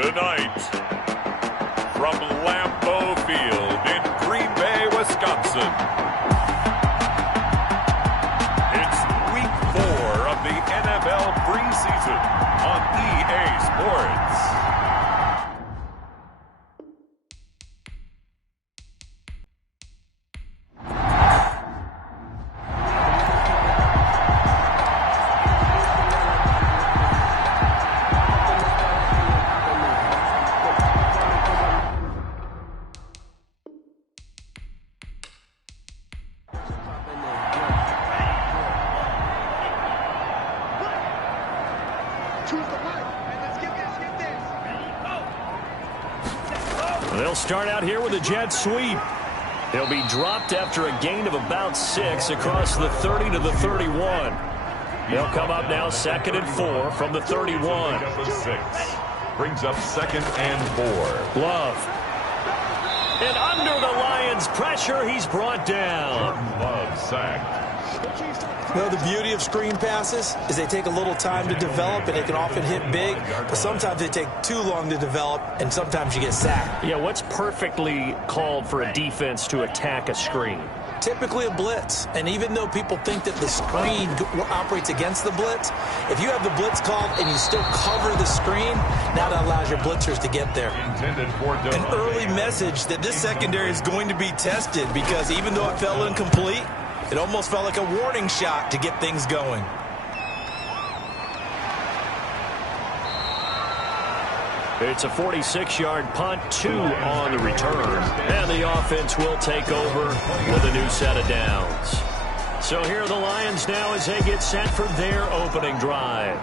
Tonight, from Lambeau Field in Green Bay, Wisconsin, it's Week 4 of the NFL preseason on EA Sports. They'll start out here with a jet sweep. He'll be dropped after a gain of about 6 across the 30 to the 31. They'll come up now 2nd and 4 from the 31. Brings up 2nd and 4. Love. And under the Lions' pressure, he's brought down. Love sacked. Well, the beauty of screen passes is they take a little time to develop, and they can often hit big, but sometimes they take too long to develop, and sometimes you get sacked. Yeah, what's perfectly called for a defense to attack a screen? Typically a blitz, and even though people think that the screen operates against the blitz, if you have the blitz called and you still cover the screen, now that allows your blitzers to get there. An early message that this secondary is going to be tested, because even though it fell incomplete, it almost felt like a warning shot to get things going. It's a 46-yard punt, 2 on the return. And the offense will take over with a new set of downs. So here are the Lions now as they get set for their opening drive.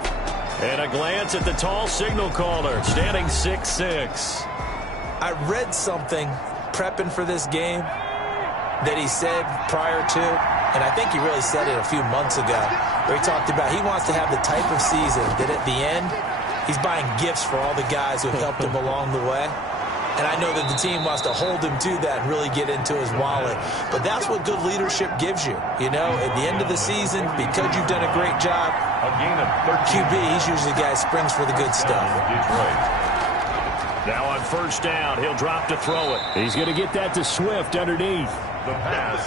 And a glance at the tall signal caller, standing 6'6". I read something prepping for this game that he said prior to, and I think he really said it a few months ago, where he talked about he wants to have the type of season that at the end, he's buying gifts for all the guys who have helped him along the way. And I know that the team wants to hold him to that and really get into his wallet. But that's what good leadership gives you. You know, at the end of the season, because you've done a great job, QB, he's usually the guy who springs for the good stuff. Now on 1st down, he'll drop to throw it. He's going to get that to Swift underneath. The pass.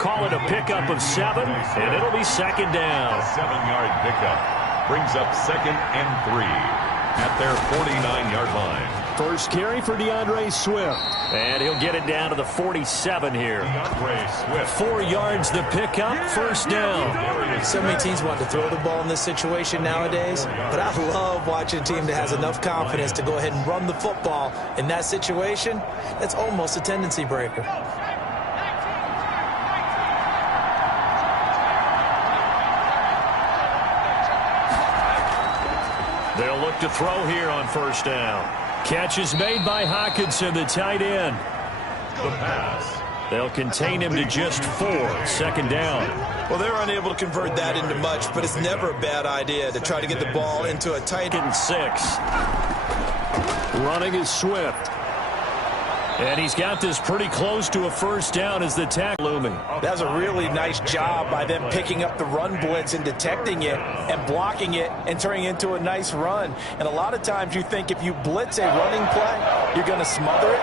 Call it a pickup of 7, and it'll be 2nd down. 7-yard pickup. Brings up 2nd and 3 at their 49-yard line. First carry for DeAndre Swift. And he'll get it down to the 47 here. DeAndre Swift. 4 yards the pickup, 1st down. So many teams want to throw the ball in this situation nowadays, but I love watching a team that has enough confidence to go ahead and run the football. In that situation, that's almost a tendency breaker. They'll look to throw here on 1st down. Catch is made by Hockenson, the tight end. The pass. They'll contain him to just 4, 2nd down. Well, they're unable to convert that into much, but it's never a bad idea to try to get the ball into a tight and 6. Running is Swift. And he's got this pretty close to a 1st down as the tackle looming. That's a really nice job by them picking up the run blitz and detecting it and blocking it and turning it into a nice run. And a lot of times you think if you blitz a running play, you're going to smother it.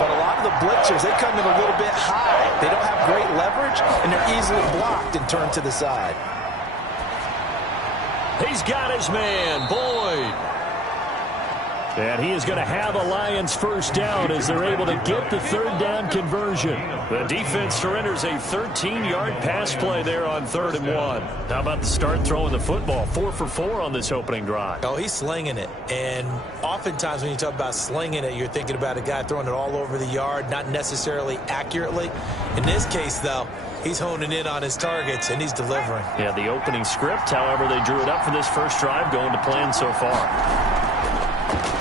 But a lot of the blitzers, they come in a little bit high. They don't have great leverage, and they're easily blocked and turned to the side. He's got his man, Boyd. And he is going to have a Lions 1st down as they're able to get the 3rd down conversion. The defense surrenders a 13-yard pass play there on 3rd and 1. How about the start throwing the football? 4 for 4 on this opening drive. Oh, he's slinging it. And oftentimes when you talk about slinging it, you're thinking about a guy throwing it all over the yard, not necessarily accurately. In this case, though, he's honing in on his targets, and he's delivering. Yeah, the opening script, however, they drew it up for this first drive, going to plan so far.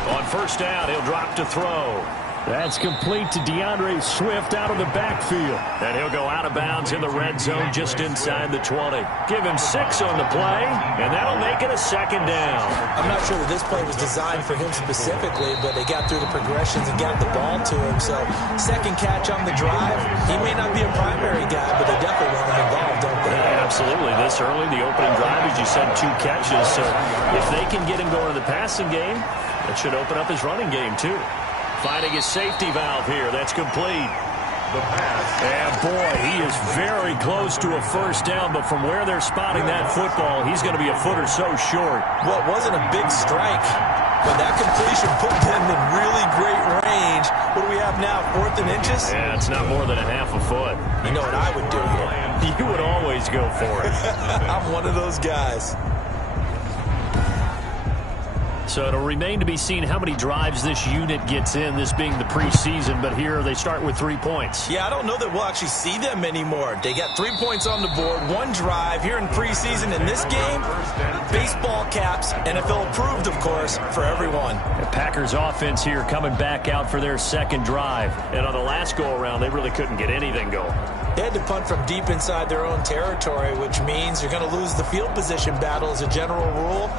On 1st down, he'll drop to throw. That's complete to DeAndre Swift out of the backfield. And he'll go out of bounds in the red zone just inside the 20. Give him 6 on the play, and that'll make it a second down. I'm not sure that this play was designed for him specifically, but they got through the progressions and got the ball to him. So second catch on the drive. He may not be a primary guy, but they definitely want him involved, don't they? Yeah, absolutely. This early, the opening drive, as you said, 2 catches. So if they can get him going to the passing game, that should open up his running game too. Finding his safety valve here. That's complete. The pass. And boy, he is very close to a first down, but from where they're spotting that football, he's going to be a foot or so short. Well, it wasn't a big strike, but that completion put them in really great range. What do we have now, 4th and inches? Yeah, it's not more than a half a foot. You know what I would do here? You would always go for it. I'm one of those guys. So it'll remain to be seen how many drives this unit gets in, this being the preseason, but here they start with 3 points. Yeah, I don't know that we'll actually see them anymore. They got 3 points on the board, 1 drive here in preseason. In this game, baseball caps, NFL approved, of course, for everyone. The Packers offense here coming back out for their second drive. And on the last go-around, they really couldn't get anything going. They had to punt from deep inside their own territory, which means you're going to lose the field position battle as a general rule.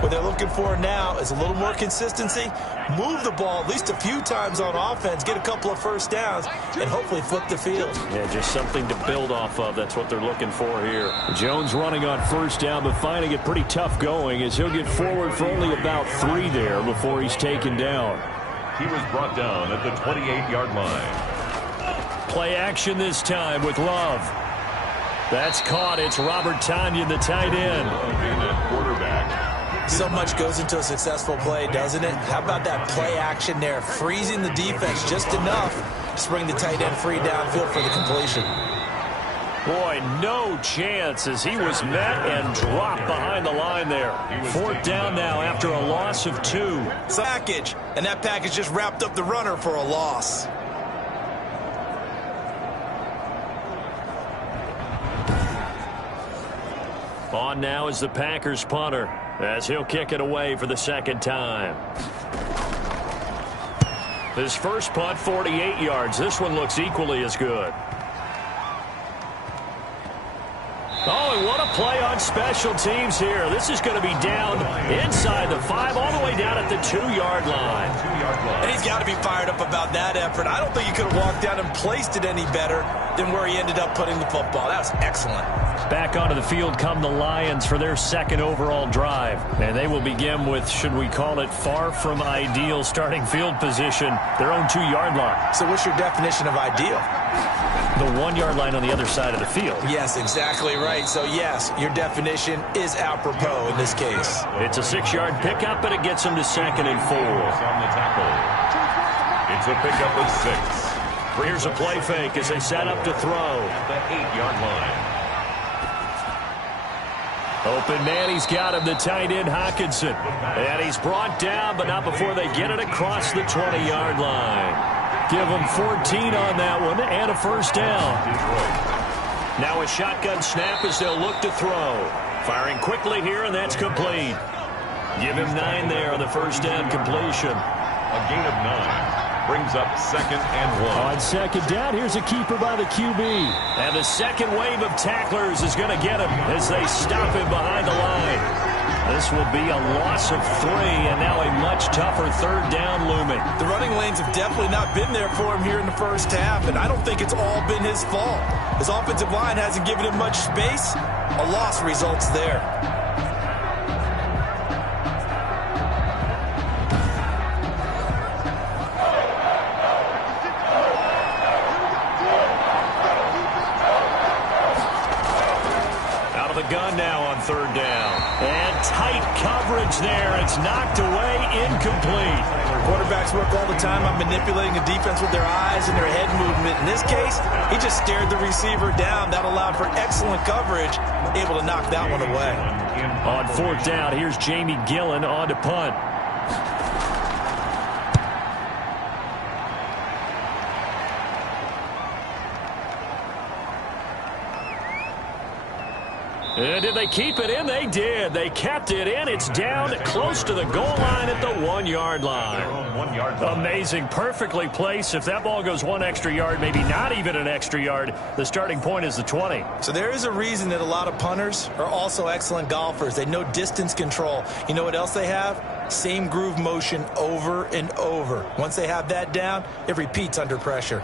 What they're looking for now is a little more consistency, move the ball at least a few times on offense, get a couple of first downs, and hopefully flip the field. Yeah, just something to build off of. That's what they're looking for here. Jones running on first down, but finding it pretty tough going as he'll get forward for only about 3 there before he's taken down. He was brought down at the 28-yard line. Play action this time with Love. That's caught. It's Robert Tonyan, the tight end. Quarterback. So much goes into a successful play, doesn't it? How about that play action there, freezing the defense just enough to bring the tight end free downfield for the completion. Boy, no chance as he was met and dropped behind the line there. 4th down now after a loss of 2. Package, and that package just wrapped up the runner for a loss. On now is the Packers punter as he'll kick it away for the second time. His first punt, 48 yards. This one looks equally as good. Oh, and what a play on special teams here. This is going to be down inside the 5, all the way down at the 2-yard line. And he's got to be fired up about that effort. I don't think he could have walked down and placed it any better than where he ended up putting the football. That was excellent. Back onto the field come the Lions for their second overall drive. And they will begin with, should we call it, far from ideal starting field position, their own 2-yard line. So what's your definition of ideal? The 1-yard line on the other side of the field. Yes, exactly right. So, yes, your definition is apropos in this case. It's a 6-yard pickup, but it gets them to 2nd and 4. On the tackle. It's a pickup of 6. Here's a play fake as they set up to throw. The 8-yard line. Open man, he's got him, the tight end Hockenson. And he's brought down, but not before they get it across the 20-yard line. Give them 14 on that one and a first down. Now a shotgun snap as they'll look to throw. Firing quickly here, and that's complete. Give him 9 there on the first down completion. A gain of 9. Brings up 2nd and 1. On second down, here's a keeper by the QB. And the second wave of tacklers is going to get him as they stop him behind the line. This will be a loss of 3, and now a much tougher 3rd down looming. The running lanes have definitely not been there for him here in the first half, and I don't think it's all been his fault. His offensive line hasn't given him much space. A loss results there. Gun now on 3rd down. And tight coverage there. It's knocked away, incomplete. Quarterbacks work all the time on manipulating the defense with their eyes and their head movement. In this case, he just stared the receiver down. That allowed for excellent coverage, able to knock that one away. On 4th down, here's Jamie Gillen on to punt. Did they keep it in? They did. They kept it in. It's down close to the goal line at the 1-yard line. 1 yard line. Amazing. Perfectly placed. If that ball goes 1 extra yard, maybe not even an extra yard, the starting point is the 20. So there is a reason that a lot of punters are also excellent golfers. They know distance control. You know what else they have? Same groove motion over and over. Once they have that down, it repeats under pressure.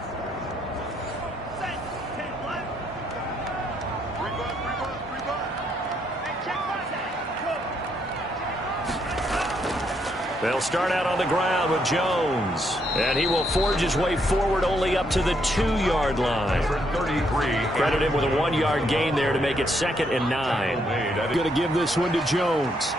They'll start out on the ground with Jones. And he will forge his way forward only up to the 2-yard line. 33. Credit him with a 1-yard gain there to make it 2nd and 9. Going to give this one to Jones.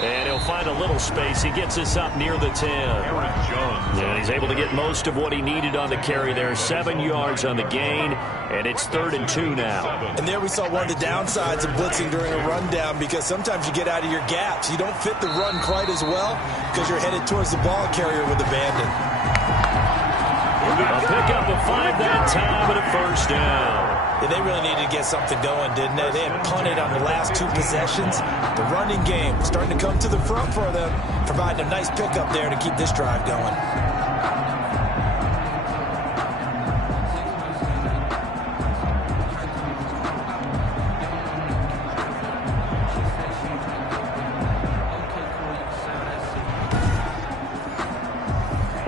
And he'll find a little space. He gets us up near the 10. Aaron Jones. And he's able to get most of what he needed on the carry there. 7 yards on the gain. And it's 3rd and 2 now. And there we saw one of the downsides of blitzing during a rundown, because sometimes you get out of your gaps. You don't fit the run quite as well because you're headed towards the ball carrier with abandon. A pickup of 5 that time and a 1st down. Yeah, they really needed to get something going, didn't they? They had punted on the last 2 possessions. The running game starting to come to the front for them, providing a nice pickup there to keep this drive going.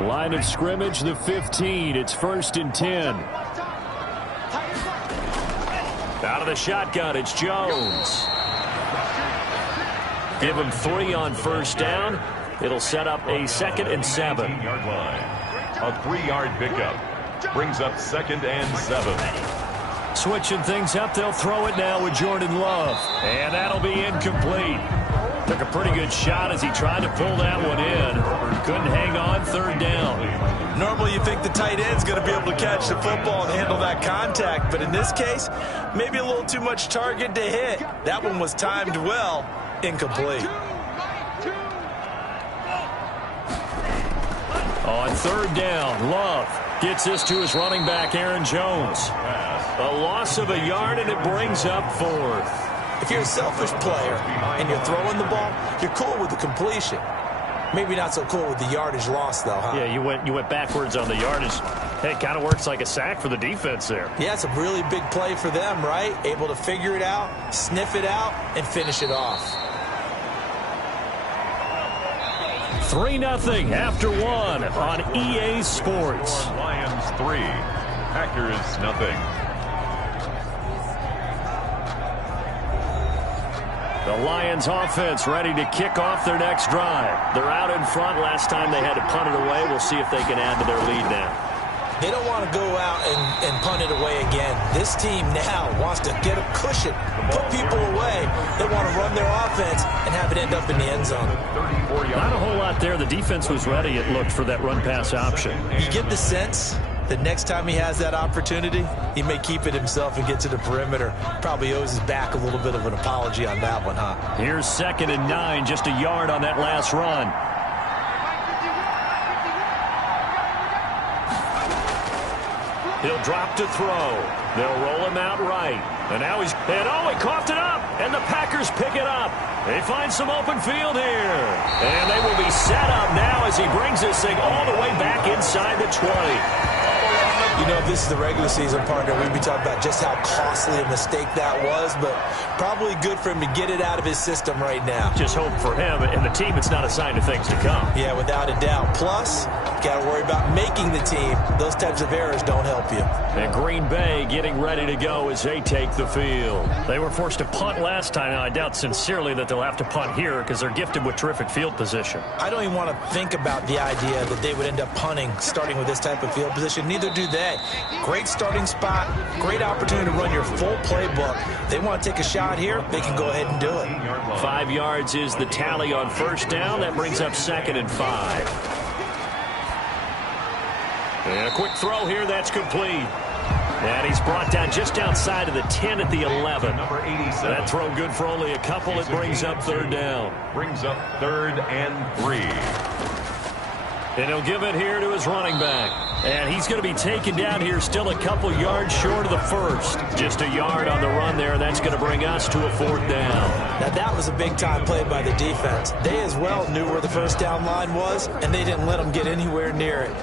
Line of scrimmage, the 15. It's 1st and 10. Out of the shotgun, it's Jones. Give him 3 on 1st down. It'll set up a 2nd and 7. 15-yard line. A 3-yard pickup. Brings up 2nd and 7. Switching things up, they'll throw it now with Jordan Love. And that'll be incomplete. Took a pretty good shot as he tried to pull that one in. Couldn't hang on, 3rd down. Normally you think the tight end's going to be able to catch the football and handle that contact, but in this case, maybe a little too much target to hit. That one was timed well, incomplete. On 3rd down, Love gets this to his running back, Aaron Jones. A loss of a yard, and it brings up 4th. If you're a selfish player and you're throwing the ball, you're cool with the completion. Maybe not so cool with the yardage loss, though, huh? Yeah, you went backwards on the yardage. Hey, it kind of works like a sack for the defense there. Yeah, it's a really big play for them, right? Able to figure it out, sniff it out, and finish it off. 3-0 after 1 on EA Sports. Lions 3. Packers nothing. The Lions offense ready to kick off their next drive. They're out in front. Last time they had to punt it away. We'll see if they can add to their lead now. They don't want to go out and punt it away again. This team now wants to get a cushion, put people away. They want to run their offense and have it end up in the end zone. Not a whole lot there. The defense was ready, it looked, for that run-pass option. You get the sense that next time he has that opportunity, he may keep it himself and get to the perimeter. Probably owes his back a little bit of an apology on that one, huh? Here's 2nd and 9, just a yard on that last run. He'll drop to throw. They'll roll him out right. And now he coughed it up, and the Packers pick it up. They find some open field here. And they will be set up now as he brings this thing all the way back inside the 20. You know, if this is the regular season, partner, we'd be talking about just how costly a mistake that was, but probably good for him to get it out of his system right now. Just hope for him and the team it's not a sign of things to come. Yeah, without a doubt. Plus, got to worry about making the team. Those types of errors don't help you. And Green Bay getting ready to go as they take the field. They were forced to punt last time. Now, I doubt sincerely that they'll have to punt here because they're gifted with terrific field position. I don't even want to think about the idea that they would end up punting starting with this type of field position. Neither do they. Great starting spot, great opportunity to run your full playbook. They want to take a shot here, they can go ahead and do it. 5 yards is the tally on 1st down. That brings up 2nd and 5. And a quick throw here, that's complete. And he's brought down just outside of the 10 at the 11. Number 87. That throw good for only a couple. It brings up 3rd down. Brings up 3rd and 3. And he'll give it here to his running back. And he's going to be taken down here, still a couple yards short of the first. Just a yard on the run there, and that's going to bring us to a 4th down. Now, that was a big-time play by the defense. They as well knew where the first down line was, and they didn't let them get anywhere near it.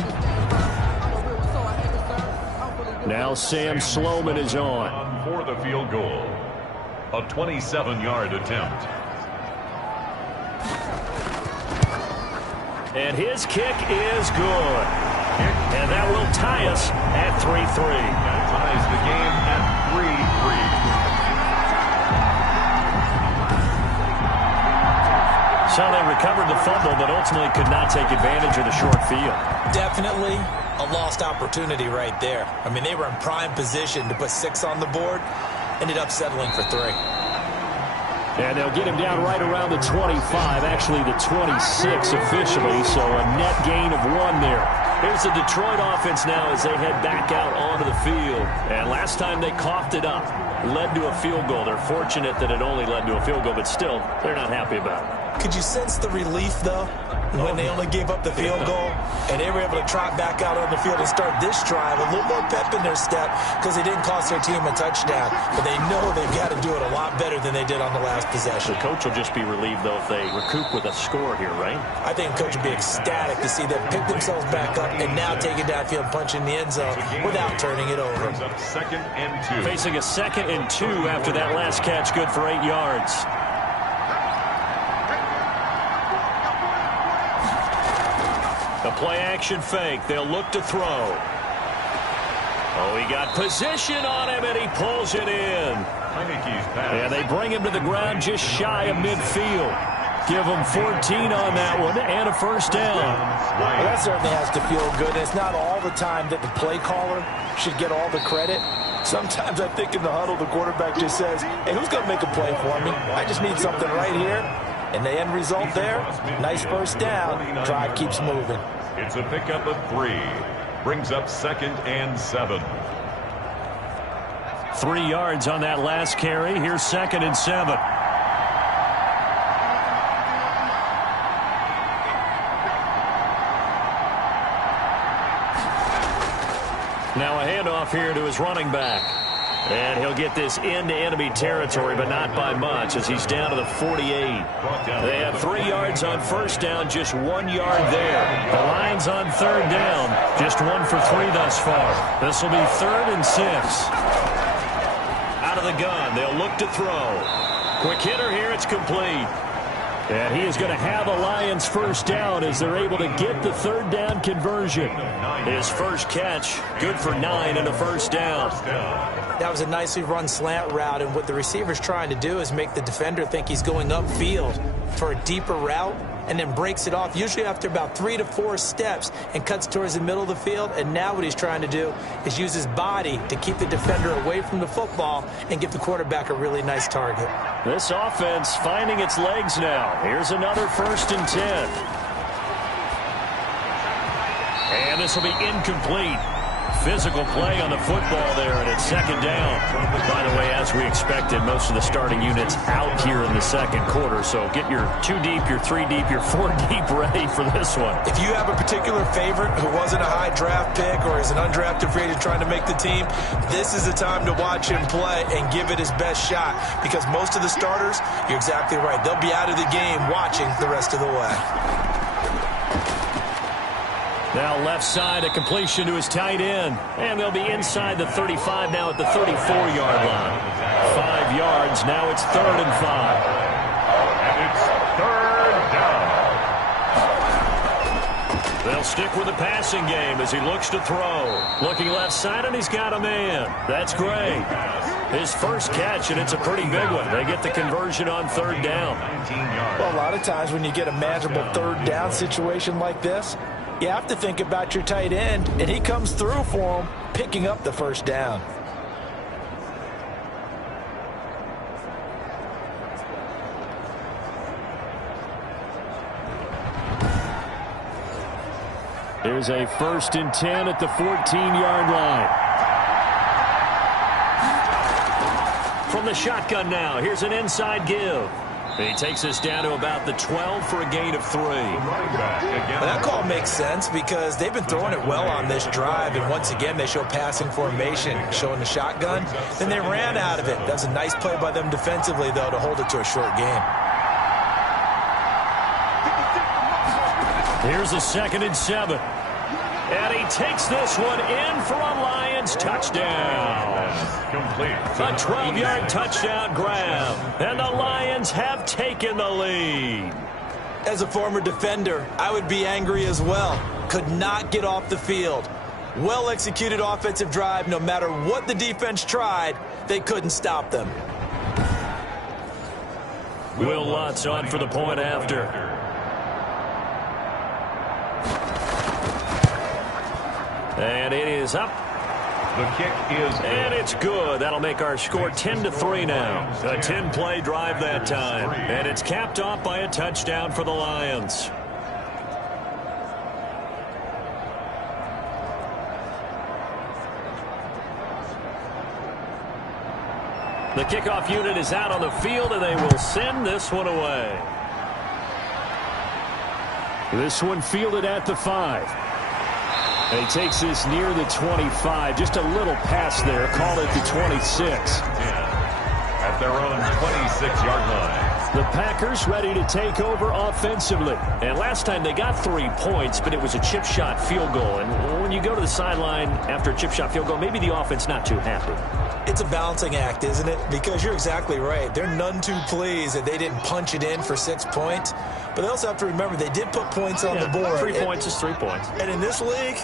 Now Sam Sloman is on. For the field goal. A 27-yard attempt. And his kick is good. And that will tie us at 3-3. That ties the game at 3-3. So they recovered the fumble, but ultimately could not take advantage of the short field. Definitely a lost opportunity right there. I mean, they were in prime position to put 6 on the board. Ended up settling for 3. And they'll get him down right around the 25, actually the 26 officially, so a net gain of 1 there. Here's the Detroit offense now as they head back out onto the field. And last time they coughed it up, led to a field goal. They're fortunate that it only led to a field goal, but still, they're not happy about it. Could you sense the relief, though, when they only gave up the field goal and they were able to trot back out on the field and start this drive, a little more pep in their step because they didn't cost their team a touchdown, but they know they've got to do it a lot better than they did on the last possession. The coach will just be relieved, though, if they recoup with a score here, right? I think the coach will be ecstatic to see them pick themselves back up and now take it downfield and punch in the end zone without turning it over. Up 2nd and 2. Facing a 2nd and 2 after that last catch, good for 8 yards. The play-action fake. They'll look to throw. Oh, he got position on him, and he pulls it in. And they bring him to the ground just shy of midfield. Give him 14 on that one and a 1st down. Well, that certainly has to feel good. It's not all the time that the play caller should get all the credit. Sometimes I think in the huddle, the quarterback just says, hey, who's going to make a play for me? I just need something right here. And the end result there, nice 1st down. Drive keeps moving. It's a pickup of 3. Brings up 2nd and 7. 3 yards on that last carry. Here's 2nd and 7. Now a handoff here to his running back. And he'll get this into enemy territory, but not by much as he's down to the 48. They have 3 yards on 1st down, just 1 yard there. The Lions on 3rd down, just 1 for 3 thus far. This will be 3rd and 6. Out of the gun, they'll look to throw. Quick hitter here, it's complete. And he is going to have a Lions 1st down as they're able to get the 3rd down conversion. His first catch, good for 9 and a 1st down. That was a nicely run slant route, and what the receiver's trying to do is make the defender think he's going upfield for a deeper route and then breaks it off, usually after about 3 to 4 steps, and cuts towards the middle of the field. And now what he's trying to do is use his body to keep the defender away from the football and give the quarterback a really nice target. This offense finding its legs now. Here's another 1st and 10. And this will be incomplete. Physical play on the football there, and it's 2nd down. By the way, as we expected, most of the starting units out here in the 2nd quarter, so get your 2 deep, your 3 deep, your 4 deep ready for this one. If you have a particular favorite who wasn't a high draft pick or is an undrafted free agent trying to make the team, this is the time to watch him play and give it his best shot, because most of the starters, you're exactly right, they'll be out of the game watching the rest of the way. Now left side, a completion to his tight end. And they'll be inside the 35 now at the 34-yard line. 5 yards, now it's 3rd and 5. And it's 3rd down. They'll stick with the passing game as he looks to throw. Looking left side, and he's got a man. That's great. His first catch, and it's a pretty big one. They get the conversion on 3rd down. Well, a lot of times when you get a manageable 3rd down situation like this, you have to think about your tight end, and he comes through for him, picking up the 1st down. Here's a 1st and 10 at the 14-yard line. From the shotgun now, here's an inside give. He takes us down to about the 12 for a gain of 3. Well, that call makes sense because they've been throwing it well on this drive, and once again they show passing formation, showing the shotgun. Then they ran out of it. That was a nice play by them defensively, though, to hold it to a short game. Here's a 2nd and 7. And he takes this one in for a Lions touchdown. Complete. A 12-yard touchdown grab. And the Lions have taken the lead. As a former defender, I would be angry as well. Could not get off the field. Well-executed offensive drive. No matter what the defense tried, they couldn't stop them. Will Lutz on for the point after. And it is up. The kick is good. And it's good. That'll make our score 10-3 now. A 10-play drive that time. And it's capped off by a touchdown for the Lions. The kickoff unit is out on the field, and they will send this one away. This one fielded at the 5. And he takes this near the 25. Just a little pass there. Call it the 26. At their own 26-yard line. The Packers ready to take over offensively. And last time they got 3 points, but it was a chip shot field goal. And when you go to the sideline after a chip shot field goal, maybe the offense not too happy. It's a balancing act, isn't it? Because you're exactly right. They're none too pleased that they didn't punch it in for 6 points. But they also have to remember they did put points on the board. 3 points is 3 points. And in this league,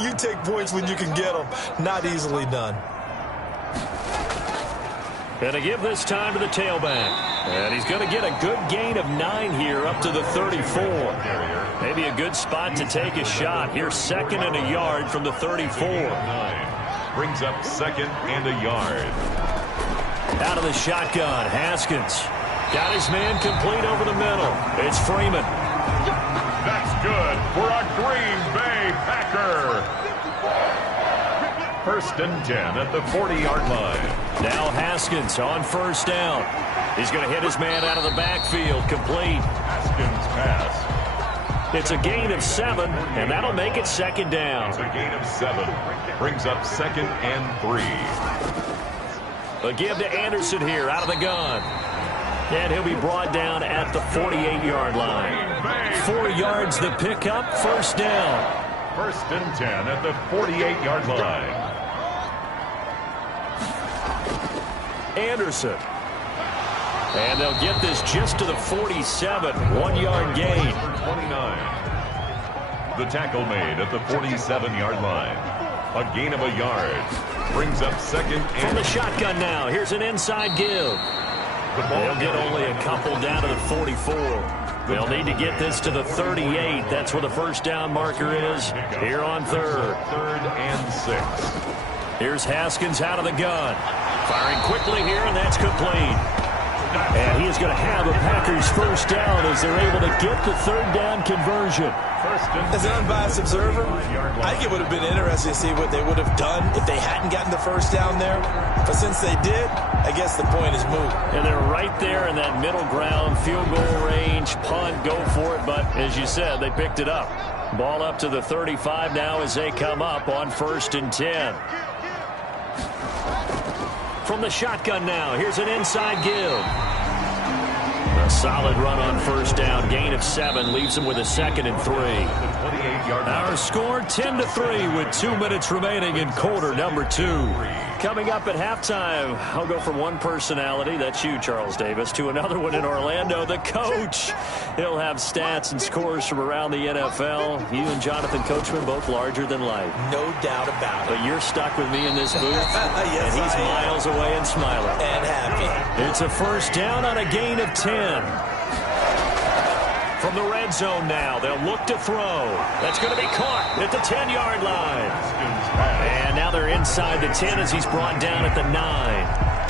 you take points when you can get them. Not easily done. Going to give this time to the tailback. And he's going to get a good gain of 9 here up to the 34. Maybe a good spot to take a shot. Here's 2nd and a yard from the 34. Brings up 2nd and a yard. Out of the shotgun, Haskins. Got his man complete over the middle. It's Freeman. That's good for a Green Bay Packer. 1st and 10 at the 40-yard line. Now Haskins on 1st down. He's going to hit his man out of the backfield. Complete. Haskins pass. It's a gain of 7, and that'll make it 2nd down. It's a gain of 7. Brings up 2nd and 3. A give to Anderson here out of the gun. And he'll be brought down at the 48-yard line. 4 yards the pickup, 1st down. 1st and 10 at the 48-yard line. Anderson. And they'll get this just to the 47. 1-yard gain. 29. The tackle made at the 47-yard line. A gain of a yard. Brings up 2nd and... From the shotgun now. Here's an inside give. They'll get only a couple down to the 44. They'll need to get this to the 38. That's where the 1st down marker is. Here on 3rd. 3rd and 6. Here's Haskins out of the gun. Firing quickly here, and that's complete. And he is going to have a Packers 1st down as they're able to get the 3rd down conversion. As an unbiased observer, I think it would have been interesting to see what they would have done if they hadn't gotten the 1st down there. But since they did, I guess the point is moot. And they're right there in that middle ground, field goal range, punt, go for it. But as you said, they picked it up. Ball up to the 35 now as they come up on 1st and 10. From the shotgun now, here's an inside give. A solid run on 1st down, gain of 7, leaves them with a 2nd and 3. Our score 10-3 with 2 minutes remaining in quarter number 2. Coming up at halftime, I'll go from one personality, that's you, Charles Davis, to another one in Orlando, the coach. He'll have stats and scores from around the NFL. You and Jonathan Coachman, both larger than life. No doubt about it. But you're stuck with me in this booth, yes, and he's miles away and smiling. And happy. It's a 1st down on a gain of 10. From the red zone now, they'll look to throw. That's going to be caught at the 10-yard line. And now they're inside the 10 as he's brought down at the 9.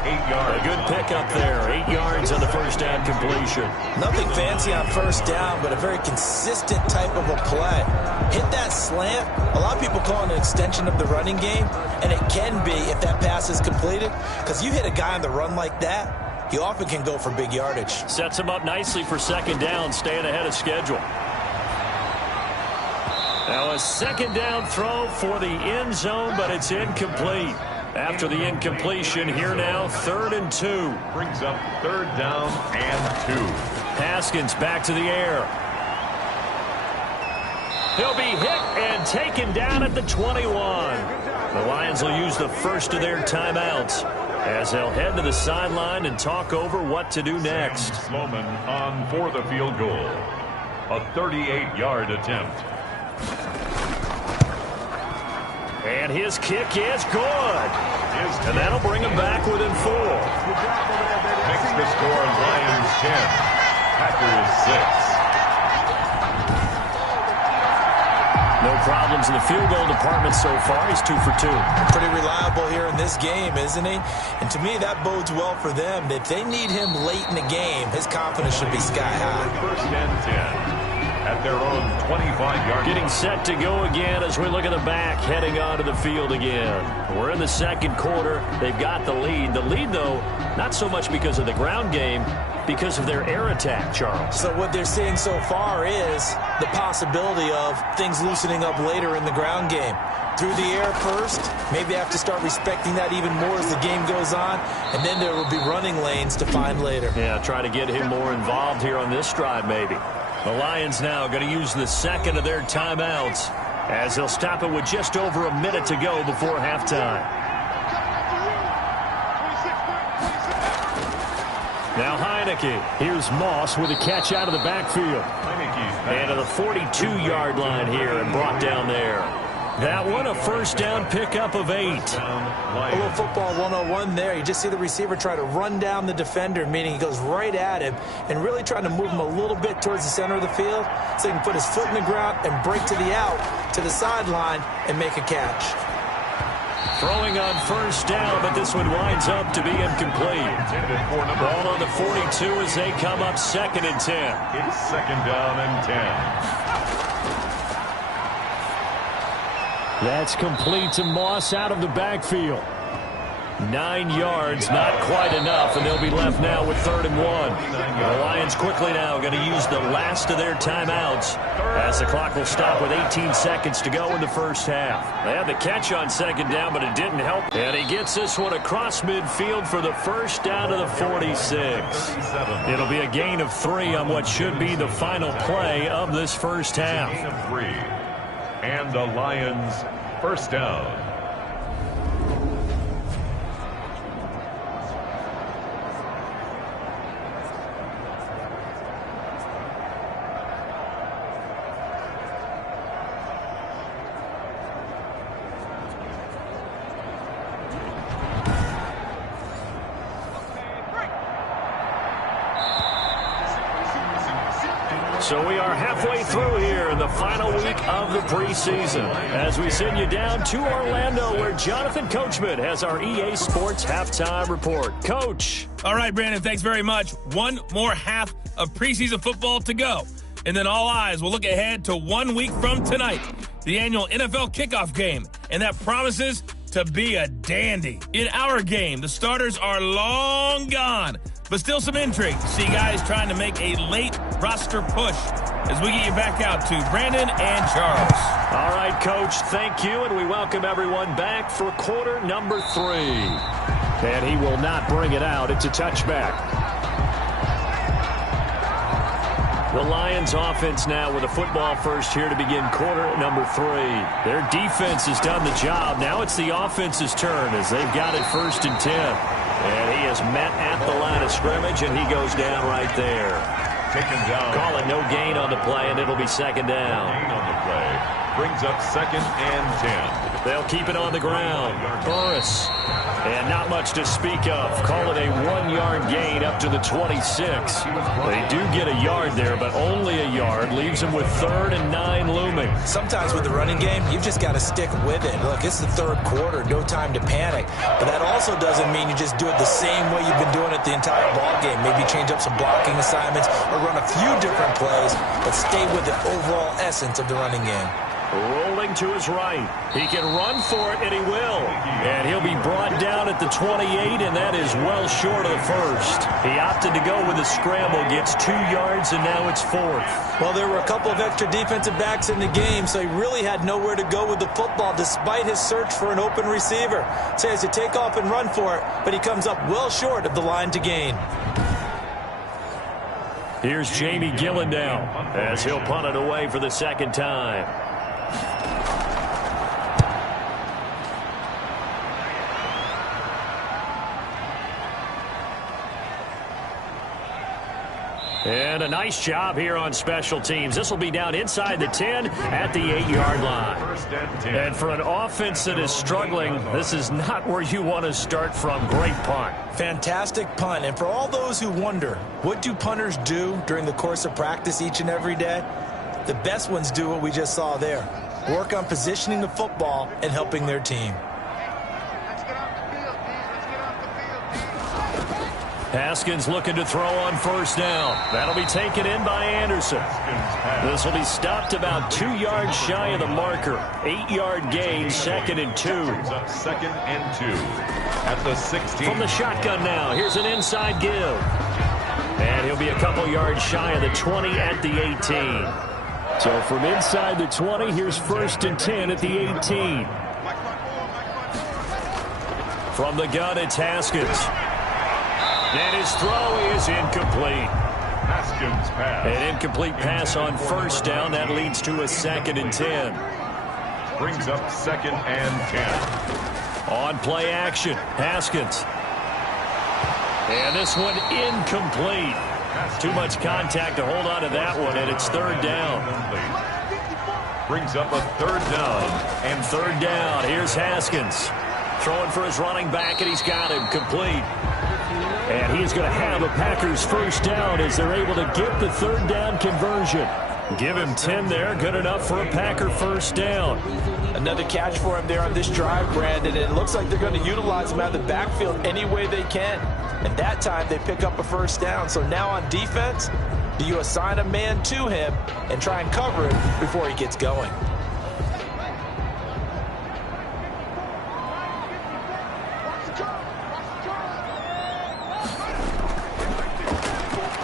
8 yards. A good pickup there. 8 yards on the 1st down completion. Nothing fancy on 1st down, but a very consistent type of a play. Hit that slant. A lot of people call it an extension of the running game, and it can be if that pass is completed. Because you hit a guy on the run like that, he often can go for big yardage. Sets him up nicely for second down, staying ahead of schedule. Now a second down throw for the end zone, but it's incomplete. After the incompletion, here now, 3rd and 2. Brings up 3rd down and 2. Haskins back to the air. He'll be hit and taken down at the 21. The Lions will use the first of their timeouts as they'll head to the sideline and talk over what to do next. Sloman on for the field goal. A 38-yard attempt. And his kick is good. And that'll bring him back within 4. Makes the score Lions 10, Packers 6. No problems in the field goal department so far. He's 2 for 2. Pretty reliable here in this game, isn't he? And to me, that bodes well for them. If they need him late in the game, his confidence should be sky high. 1st and 10. At their own 25-yard Getting set to go again as we look at the back, heading onto the field again. We're in the second quarter. They've got the lead. The lead, though, not so much because of the ground game, because of their air attack, Charles. So what they're seeing so far is the possibility of things loosening up later in the ground game. Through the air first, maybe they have to start respecting that even more as the game goes on, and then there will be running lanes to find later. Yeah, try to get him more involved here on this drive, maybe. The Lions now going to use the second of their timeouts as they'll stop it with just over a minute to go before halftime. Now Heineke. Here's Moss with a catch out of the backfield. And to the 42-yard line here and brought down there. That one, a first down pickup of 8. A little football 101 there. You just see the receiver try to run down the defender, meaning he goes right at him and really trying to move him a little bit towards the center of the field so he can put his foot in the ground and break to the out, to the sideline, and make a catch. Throwing on first down, but this one winds up to be incomplete. Ball on the 42 as they come up 2nd and 10. It's 2nd down and 10. That's complete to Moss out of the backfield. 9 yards, not quite enough, and they'll be left now with 3rd and 1. The Lions quickly now going to use the last of their timeouts as the clock will stop with 18 seconds to go in the first half. They had the catch on 2nd down, but it didn't help. And he gets this one across midfield for the first down to the 46. It'll be a gain of 3 on what should be the final play of this first half. Gain of 3. And the Lions first down. So we are halfway through here in the final week of the preseason as we send you down to Orlando where Jonathan Coachman has our EA Sports halftime report. Coach. All right, Brandon, thanks very much. One more half of preseason football to go. And then all eyes will look ahead to 1 week from tonight, the annual NFL kickoff game. And that promises to be a dandy. In our game, the starters are long gone, but still some intrigue. See guys trying to make a late roster push as we get you back out to Brandon and Charles. All right, Coach, thank you, and we welcome everyone back for quarter number 3. And he will not bring it out. It's a touchback. The Lions offense now with a football first here to begin quarter number 3. Their defense has done the job. Now it's the offense's turn as they've got it 1st and 10. And he is met at the line of scrimmage, and he goes down right there. Taken down. Call it no gain on the play, and it'll be 2nd down. Gain on the play. Brings up 2nd and 10. They'll keep it on the ground. Burris. And not much to speak of. Call it a 1-yard gain up to the 26. They do get a yard there, but only a yard. Leaves them with 3rd and 9 looming. Sometimes with the running game, you've just got to stick with it. Look, it's the 3rd quarter. No time to panic. But that also doesn't mean you just do it the same way you've been doing it the entire ball game. Maybe change up some blocking assignments or run a few different plays, but stay with the overall essence of the running game. Rolling to his right. He can run for it, and he will. And he'll be brought down at the 28, and that is well short of the first. He opted to go with a scramble, gets 2 yards, and now it's 4th. Well, there were a couple of extra defensive backs in the game, so he really had nowhere to go with the football despite his search for an open receiver. So he has to take off and run for it, but he comes up well short of the line to gain. Here's Jamie Gillen now as he'll punt it away for the second time. And a nice job here on special teams. This will be down inside the 10 at the 8-yard line. And for an offense that is struggling, this is not where you want to start from. Great punt. Fantastic punt. And for all those who wonder, what do punters do during the course of practice each and every day? The best ones do what we just saw there. Work on positioning the football and helping their team. Haskins looking to throw on first down. That'll be taken in by Anderson. This will be stopped about 2 yards shy of the marker. 8-yard gain, 2nd and 2. Second and 2 at the 16. From the shotgun now, here's an inside give. And he'll be a couple yards shy of the 20 at the 18. So from inside the 20, here's 1st and 10 at the 18. From the gun, it's Haskins. And his throw is incomplete. Haskins pass. An incomplete pass on first down. That leads to a 2nd and 10. Brings up 2nd and 10. On play action, Haskins. And this one incomplete. Too much contact to hold on to that one, and it's 3rd down. Brings up a 3rd down. And 3rd down, here's Haskins. Throwing for his running back, and he's got him complete. And he's going to have a Packers first down as they're able to get the 3rd down conversion. Give him 10 there, good enough for a Packer first down. Another catch for him there on this drive, Brandon. It looks like they're going to utilize him out of the backfield any way they can. And that time they pick up a first down. So now on defense, do you assign a man to him and try and cover him before he gets going?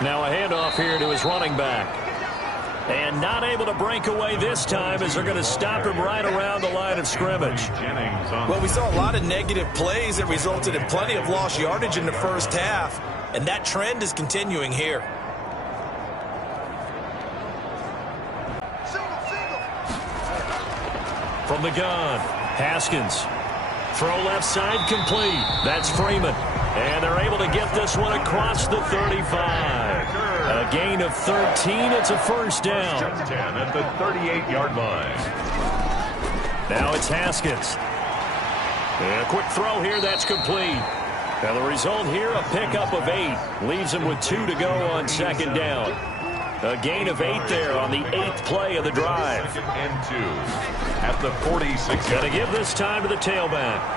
Now a handoff here to his running back. And not able to break away this time as they're going to stop him right around the line of scrimmage. Well, we saw a lot of negative plays that resulted in plenty of lost yardage in the first half. And that trend is continuing here. From the gun, Haskins. Throw left side complete. That's Freeman. And they're able to get this one across the 35. A gain of 13. It's a first down. 10 at the 38-yard line. Now it's Haskins. And a quick throw here. That's complete. Now the result here, a pickup of 8. Leaves him with 2 to go on 2nd down. A gain of 8 there on the 8th play of the drive. 2nd and 2 at the 46. Got to give this time to the tailback.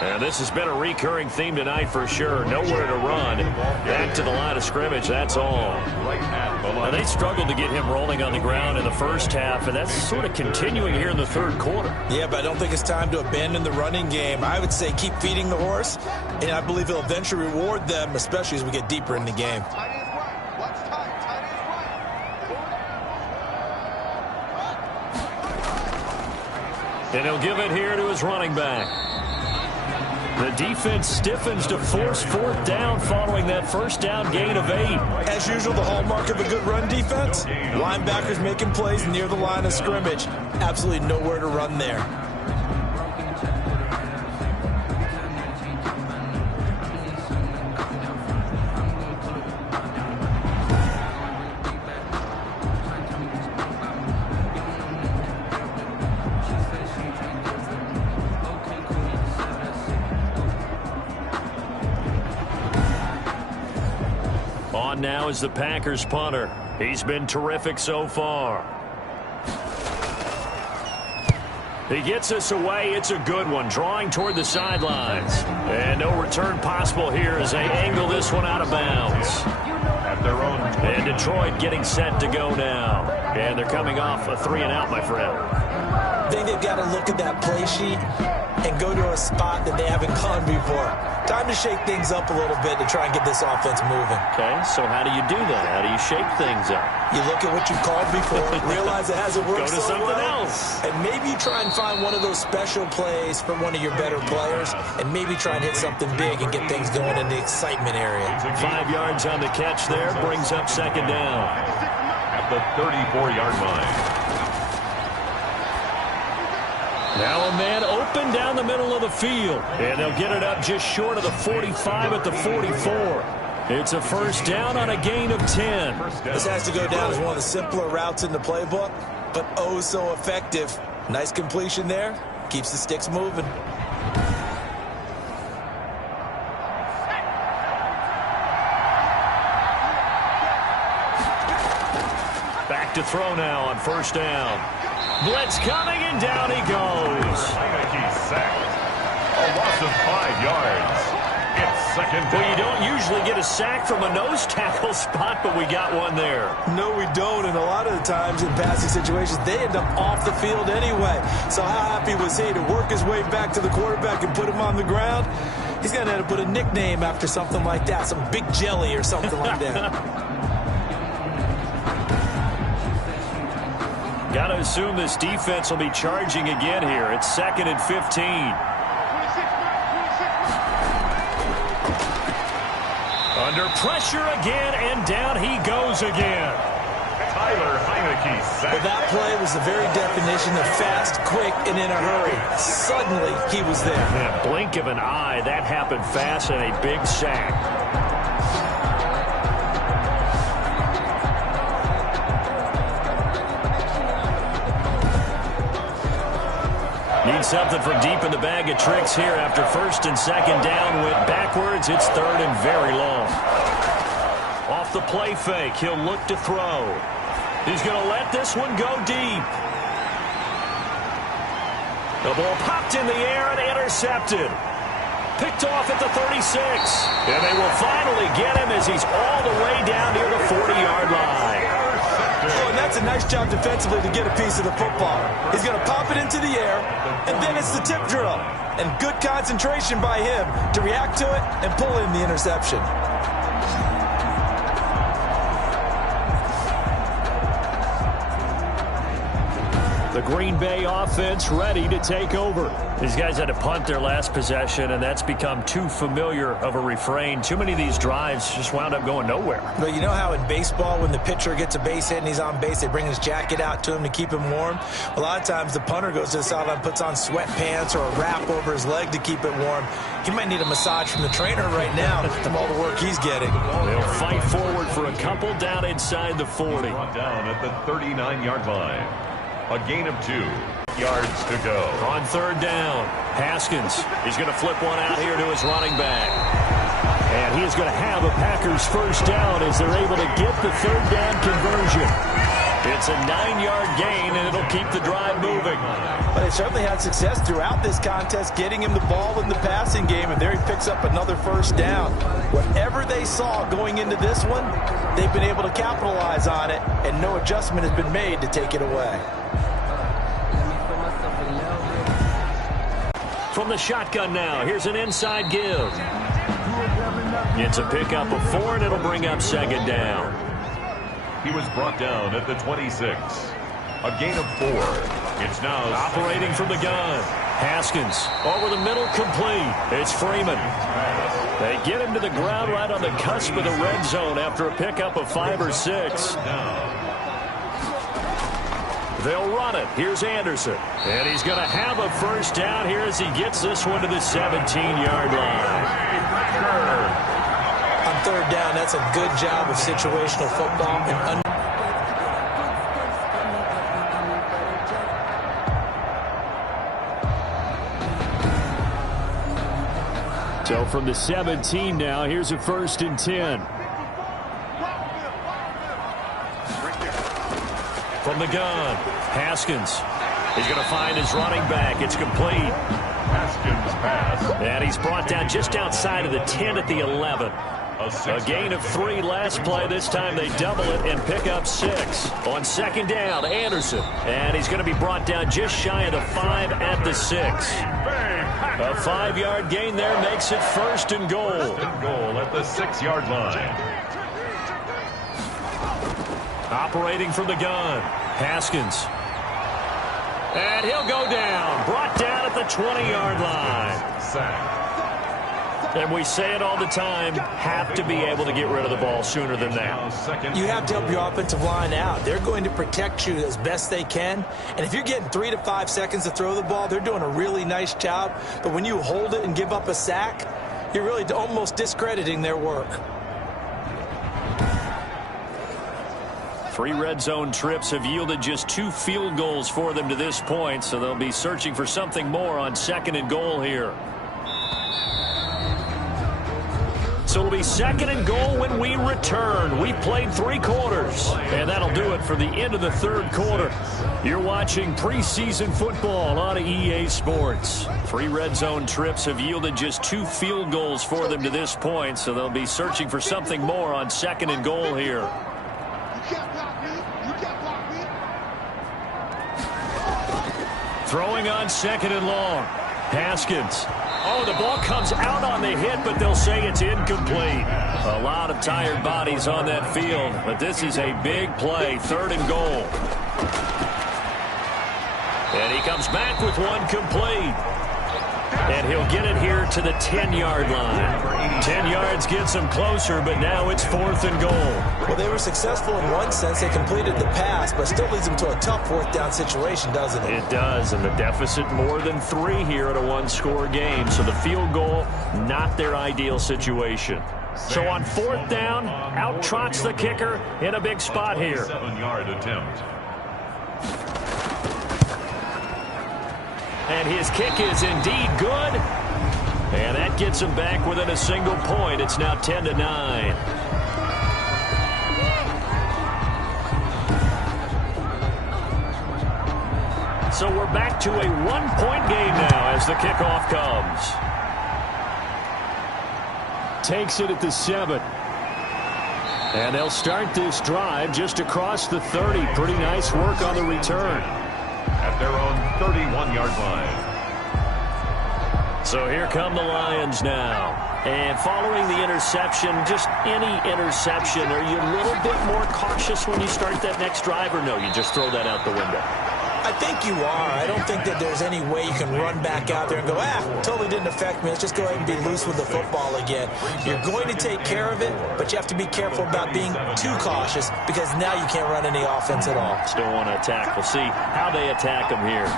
And this has been a recurring theme tonight for sure. Nowhere to run. Back to the line of scrimmage, that's all. And they struggled to get him rolling on the ground in the first half, and that's sort of continuing here in the 3rd quarter. Yeah, but I don't think it's time to abandon the running game. I would say keep feeding the horse, and I believe he'll eventually reward them, especially as we get deeper in the game. And he'll give it here to his running back. The defense stiffens to force 4th down following that first down gain of 8. As usual, the hallmark of a good run defense, linebackers making plays near the line of scrimmage. Absolutely nowhere to run there. On now is the Packers punter. He's been terrific so far. He gets us away. It's a good one, drawing toward the sidelines. And no return possible here as they angle this one out of bounds. At at their own 20. And Detroit getting set to go now. And they're coming off a 3-and-out, my friend. I think they've got to look at that play sheet and go to a spot that they haven't gone before. Time to shake things up a little bit to try and get this offense moving. Okay, so how do you do that? How do you shake things up? You look at what you called before, realize it hasn't worked Go to so something well, else. and maybe you try and find one of those special plays from one of your better players, and maybe try and hit something big and get things going in the excitement area. 5 yards on the catch there, brings up second down. At the 34-yard line. Now a man open down the middle of the field. And they'll get it up just short of the 45 at the 44. It's a first down on a gain of 10. This has to go down as one of the simpler routes in the playbook, but oh so effective. Nice completion there. Keeps the sticks moving. Back to throw now on first down. Blitz coming, and down he goes. Heineke sacked. A loss of 5 yards. It's second down. Well, you don't usually get a sack from a nose tackle spot, but we got one there. No, we don't, and a lot of the times in passing situations, they end up off the field anyway. So how happy was he to work his way back to the quarterback and put him on the ground? He's going to have to put a nickname after something like that, some Big Jelly or something like that. Got to assume this defense will be charging again here. It's 2nd and 15. Under pressure again, and down he goes again. Tyler Heineke sacked. But that play was the very definition of fast, quick, and in a hurry. Suddenly, he was there. Yeah, blink of an eye, that happened fast, and a big sack. Need something from deep in the bag of tricks here after first and second down went backwards. It's 3rd and very long. Off the play fake, he'll look to throw. He's going to let this one go deep. The ball popped in the air and intercepted. Picked off at the 36. And they will finally get him as he's all the way down near the 40-yard line. Oh, and that's a nice job defensively to get a piece of the football. He's going to pop it into the air, and then it's the tip drill. And good concentration by him to react to it and pull in the interception. The Green Bay offense ready to take over. These guys had to punt their last possession, and that's become too familiar of a refrain. Too many of these drives just wound up going nowhere. But you know how in baseball, when the pitcher gets a base hit and he's on base, they bring his jacket out to him to keep him warm? A lot of times the punter goes to the sideline, puts on sweatpants or a wrap over his leg to keep it warm. He might need a massage from the trainer right now from all the work he's getting. They'll fight forward for a couple down inside the 40. Brought down at the 39-yard line. A gain of 2 yards to go. On third down, Haskins is going to flip one out here to his running back. And he is going to have a Packers first down as they're able to get the third down conversion. It's a 9-yard gain, and it'll keep the drive moving. But they certainly had success throughout this contest getting him the ball in the passing game, and there he picks up another first down. Whatever they saw going into this one, they've been able to capitalize on it, and no adjustment has been made to take it away. From the shotgun now, here's an inside give. It's a pickup of 4, and it'll bring up second down. He was brought down at the 26. A gain of 4. It's now operating from the gun. Haskins over the middle, complete. It's Freeman. They get him to the ground right on the cusp of the red zone after a pickup of 5 or 6. They'll run it. Here's Anderson. And he's going to have a first down here as he gets this one to the 17-yard line. On third down, that's a good job of situational football. And so from the 17 now, here's a 1st and 10. From the gun, Haskins. He's going to find his running back. It's complete. Haskins pass. And he's brought down just outside of the 10 at the 11. A gain of 3 last play. This time they double it and pick up 6. On second down, Anderson. And he's going to be brought down just shy of the 5 at the 6. A 5-yard gain there makes it 1st and goal. 1st and goal at the 6-yard line. Operating from the gun, Haskins. And he'll go down. Brought down at the 20-yard line. Sack. And we say it all the time, have to be able to get rid of the ball sooner than that. You have to help your offensive line out. They're going to protect you as best they can. And if you're getting 3 to 5 seconds to throw the ball, they're doing a really nice job. But when you hold it and give up a sack, you're really almost discrediting their work. 3 red zone trips have yielded just 2 field goals for them to this point, so they'll be searching for something more on 2nd and goal here. So it'll be 2nd and goal when we return. We've played 3 quarters, and that'll do it for the end of the 3rd quarter. You're watching preseason football on EA Sports. 3 red zone trips have yielded just 2 field goals for them to this point, so they'll be searching for something more on 2nd and goal here. Throwing on 2nd and long. Haskins. Oh, the ball comes out on the hit, but they'll say it's incomplete. A lot of tired bodies on that field, but this is a big play, 3rd and goal. And he comes back with one complete. And he'll get it here to the 10-yard line. 10 yards gets him closer, but now it's 4th and goal. Well, they were successful in one sense. They completed the pass, but still leads them to a tough 4th down situation, doesn't it? It does, and the deficit more than 3 here at a 1-score game. So the field goal, not their ideal situation. So on 4th down, out trots the kicker in a big spot here. 7-yard attempt. And his kick is indeed good. And that gets him back within a single point. It's now 10-9. So we're back to a 1-point game now as the kickoff comes. Takes it at the 7. And they'll start this drive just across the 30. Pretty nice work on the return. At their own 31-yard line. So here come the Lions now. And following the interception, just any interception, are you a little bit more cautious when you start that next drive, or no, you just throw that out the window? I think you are. I don't think that there's any way you can run back out there and go, totally didn't affect me. Let's just go ahead and be loose with the football again. You're going to take care of it, but you have to be careful about being too cautious because now you can't run any offense at all. Still want to attack. We'll see how they attack them here.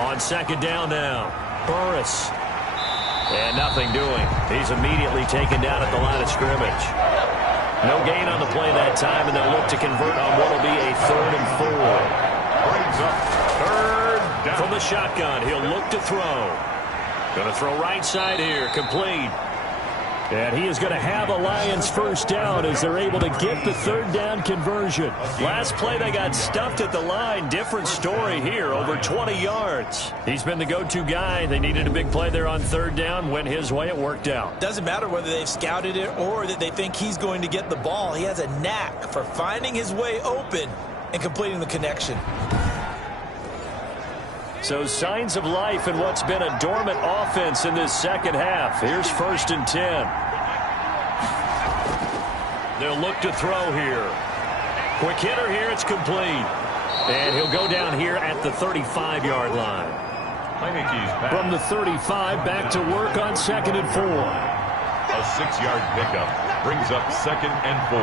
On 2nd down now, Burris. And nothing doing. He's immediately taken down at the line of scrimmage. No gain on the play that time, and they'll look to convert on what will be a 3rd and 4. Brings up 3rd down. From the shotgun, he'll look to throw. Going to throw right side here, complete. And he is going to have a Lions 1st down as they're able to get the 3rd down conversion. Last play, they got stuffed at the line. Different story here, over 20 yards. He's been the go-to guy. They needed a big play there on 3rd down. Went his way, it worked out. Doesn't matter whether they've scouted it or that they think he's going to get the ball. He has a knack for finding his way open and completing the connection. So signs of life in what's been a dormant offense in this 2nd half. Here's 1st and 10. They'll look to throw here. Quick hitter here, it's complete. And he'll go down here at the 35-yard line. From the 35, back to work on 2nd and 4. A 6-yard pickup brings up 2nd and 4.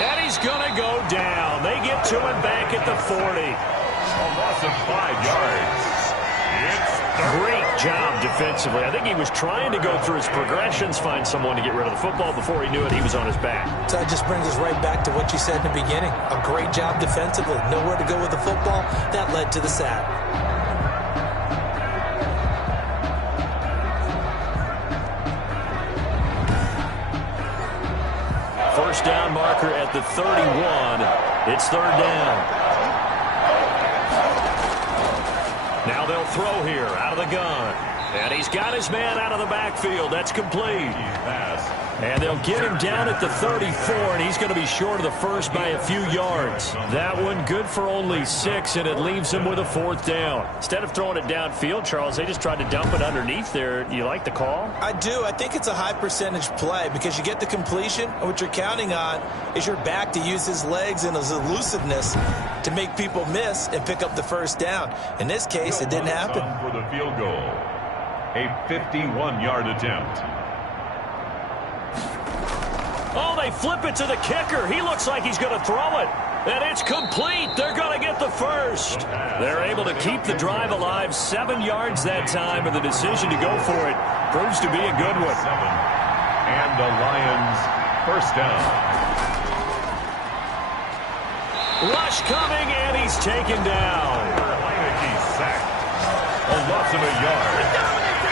And he's going to go down. They get to him back at the 40. A loss of 5 yards. It's great job defensively. I think he was trying to go through his progressions, find someone to get rid of the football. Before he knew it, he was on his back. So that just brings us right back to what you said in the beginning. A great job defensively. Nowhere to go with the football. That led to the sack. First down marker at the 31. It's 3rd down. Now they'll throw here out of the gun. And he's got his man out of the backfield. That's complete. Pass. And they'll get him down at the 34, and he's going to be short of the first by a few yards. That one good for only 6, and it leaves him with a 4th down. Instead of throwing it downfield, Charles, they just tried to dump it underneath there. You like the call? I do. I think it's a high percentage play because you get the completion, and what you're counting on is your back to use his legs and his elusiveness to make people miss and pick up the first down. In this case, it didn't happen. For the field goal, a 51-yard attempt. Oh, they flip it to the kicker. He looks like he's going to throw it. And it's complete. They're going to get the first. They're able to keep the drive alive. 7 yards that time, and the decision to go for it proves to be a good one. 7. And the Lions first down. Rush coming, and he's taken down. He's sacked. A loss of a yard.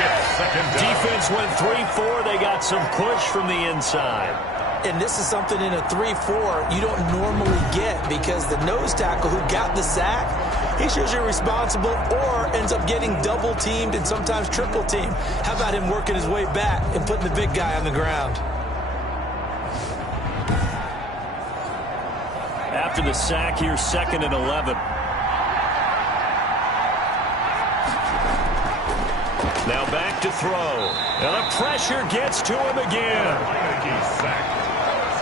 It's second down. Defense went 3-4. They got some push from the inside. And this is something in a 3-4 you don't normally get because the nose tackle who got the sack, he's usually responsible or ends up getting double teamed and sometimes triple teamed. How about him working his way back and putting the big guy on the ground? After the sack, here's 2nd and 11. Now back to throw. And the pressure gets to him again. He's sacked.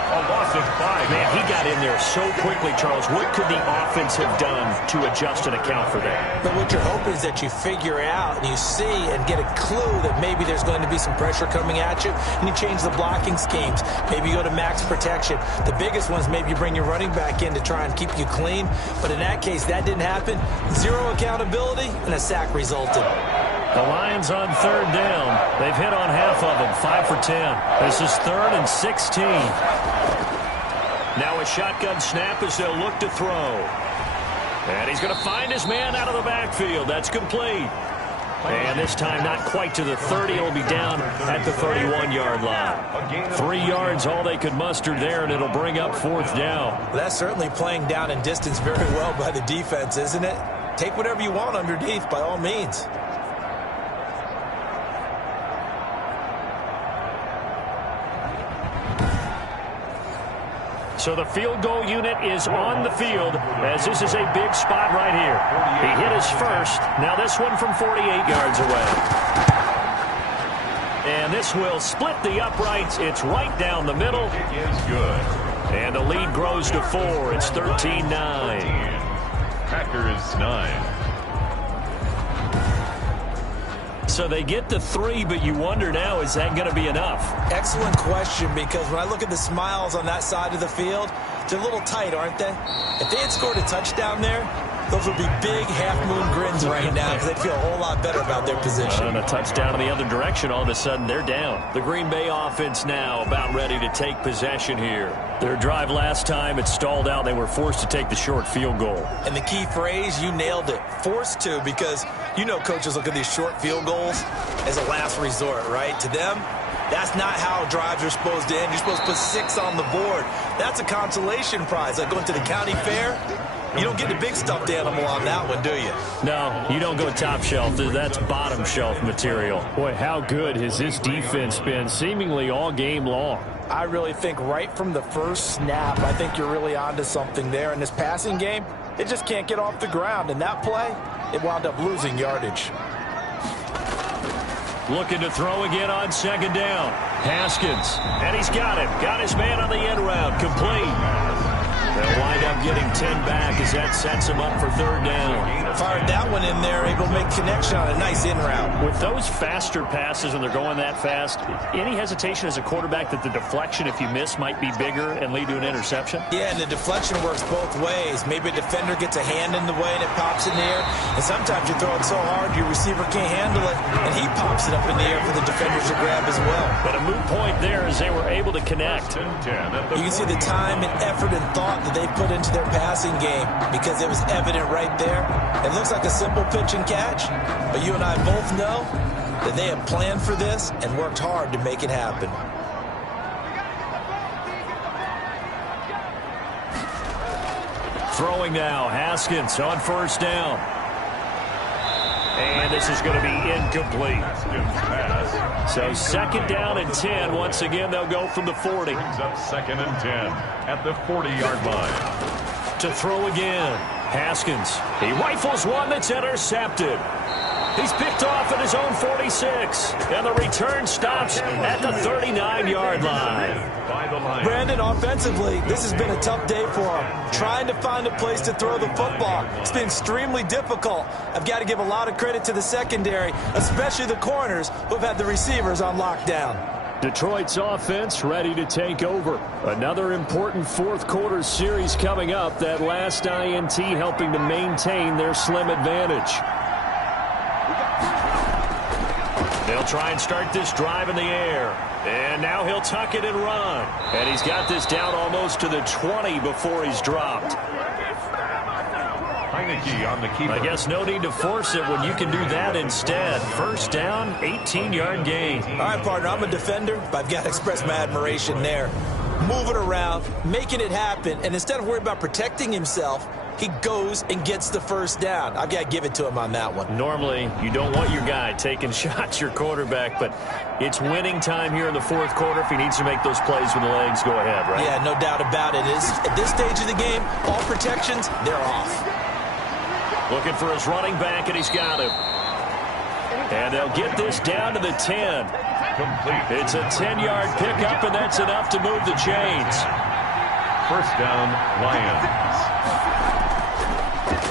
A loss of 5. Man, he got in there so quickly, Charles. What could the offense have done to adjust and account for that? But what you're hoping is that you figure out and you see and get a clue that maybe there's going to be some pressure coming at you, and you change the blocking schemes. Maybe you go to max protection. The biggest ones, maybe you bring your running back in to try and keep you clean. But in that case, that didn't happen. 0 accountability, and a sack resulted. The Lions on 3rd down. They've hit on half of them, 5 for 10. This is 3rd and 16. Now a shotgun snap as they'll look to throw. And he's going to find his man out of the backfield. That's complete. And this time not quite to the 30. It'll be down at the 31-yard line. 3 yards all they could muster there, and it'll bring up 4th down. Well, that's certainly playing down in distance very well by the defense, isn't it? Take whatever you want underneath by all means. So the field goal unit is on the field as this is a big spot right here. He hit his first. Now this one from 48 yards away. And this will split the uprights. It's right down the middle. It is good. And the lead grows to 4. It's 13-9. Packers 9. So they get the 3, but you wonder now, is that going to be enough? Excellent question, because when I look at the smiles on that side of the field, they're a little tight, aren't they? If they had scored a touchdown there, those would be big half-moon grins right now because they'd feel a whole lot better about their position. And a touchdown in the other direction, all of a sudden they're down. The Green Bay offense now about ready to take possession here. Their drive last time, it stalled out. They were forced to take the short field goal. And the key phrase, you nailed it, forced to, because you know coaches look at these short field goals as a last resort, right? To them, that's not how drives are supposed to end. You're supposed to put 6 on the board. That's a consolation prize, like going to the county fair. You don't get the big stuffed animal on that one, do you? No, you don't go top shelf. That's bottom shelf material. Boy, how good has this defense been seemingly all game long? I really think right from the first snap, I think you're really onto something there. In this passing game, it just can't get off the ground. And that play, it wound up losing yardage. Looking to throw again on 2nd down. Haskins, and he's got him. Got his man on the end route, complete. They'll wind up getting 10 back as that sets him up for 3rd down. Fired that one in there, able to make connection on a nice in route. With those faster passes and they're going that fast, any hesitation as a quarterback that the deflection, if you miss, might be bigger and lead to an interception? Yeah, and the deflection works both ways. Maybe a defender gets a hand in the way and it pops in the air. And sometimes you throw it so hard your receiver can't handle it, and he pops it up in the air for the defenders to grab as well. But a moot point there as they were able to connect. You can see the time and effort and thought that they put into their passing game because it was evident right there. It looks like a simple pitch and catch, but you and I both know that they have planned for this and worked hard to make it happen. Throwing now, Haskins on 1st down. And this is going to be incomplete. So second down and 10. Once again, they'll go from the 40. Brings up second and 10 at the 40-yard line. To throw again. Haskins. He rifles one that's intercepted. He's picked off at his own 46. And the return stops at the 39-yard line. Brandon, offensively, this has been a tough day for him. Trying to find a place to throw the football. It's been extremely difficult. I've got to give a lot of credit to the secondary, especially the corners who've had the receivers on lockdown. Detroit's offense ready to take over. Another important fourth quarter series coming up. That last INT helping to maintain their slim advantage. They'll try and start this drive in the air. And now he'll tuck it and run. And he's got this down almost to the 20 before he's dropped. Heineke on the keeper. I guess no need to force it when you can do that instead. First down, 18-yard gain. All right, partner, I'm a defender, but I've got to express my admiration there. Moving around, making it happen, and instead of worrying about protecting himself, he goes and gets the first down. I've got to give it to him on that one. Normally, you don't want your guy taking shots, your quarterback, but it's winning time here in the fourth quarter. If he needs to make those plays with the legs, go ahead, right? Yeah, no doubt about it. At this stage of the game, all protections, they're off. Looking for his running back, and he's got him. And they'll get this down to the 10. Complete. It's a 10-yard pickup, and that's enough to move the chains. First down, Lions.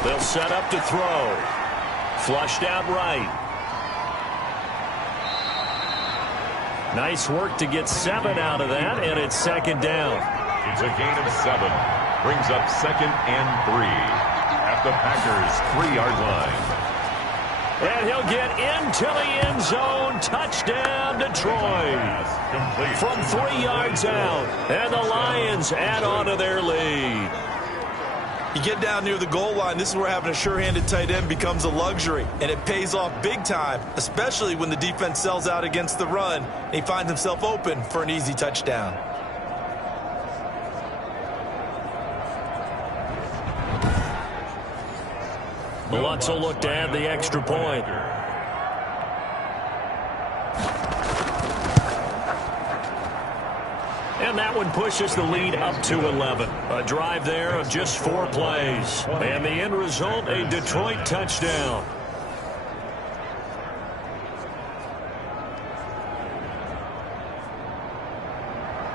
They'll set up to throw. Flushed out right. Nice work to get 7 out of that, and it's second down. It's a gain of 7. Brings up second and 3 at the Packers' 3-yard line. And he'll get into the end zone. Touchdown, Detroit. Complete. From 3 yards out. And the Lions add on to their lead. You get down near the goal line, this is where having a sure-handed tight end becomes a luxury, and it pays off big time, especially when the defense sells out against the run, and he finds himself open for an easy touchdown. Lutz will look to add the extra point. And that one pushes the lead up to 11. A drive there of just 4 plays. And the end result, a Detroit touchdown.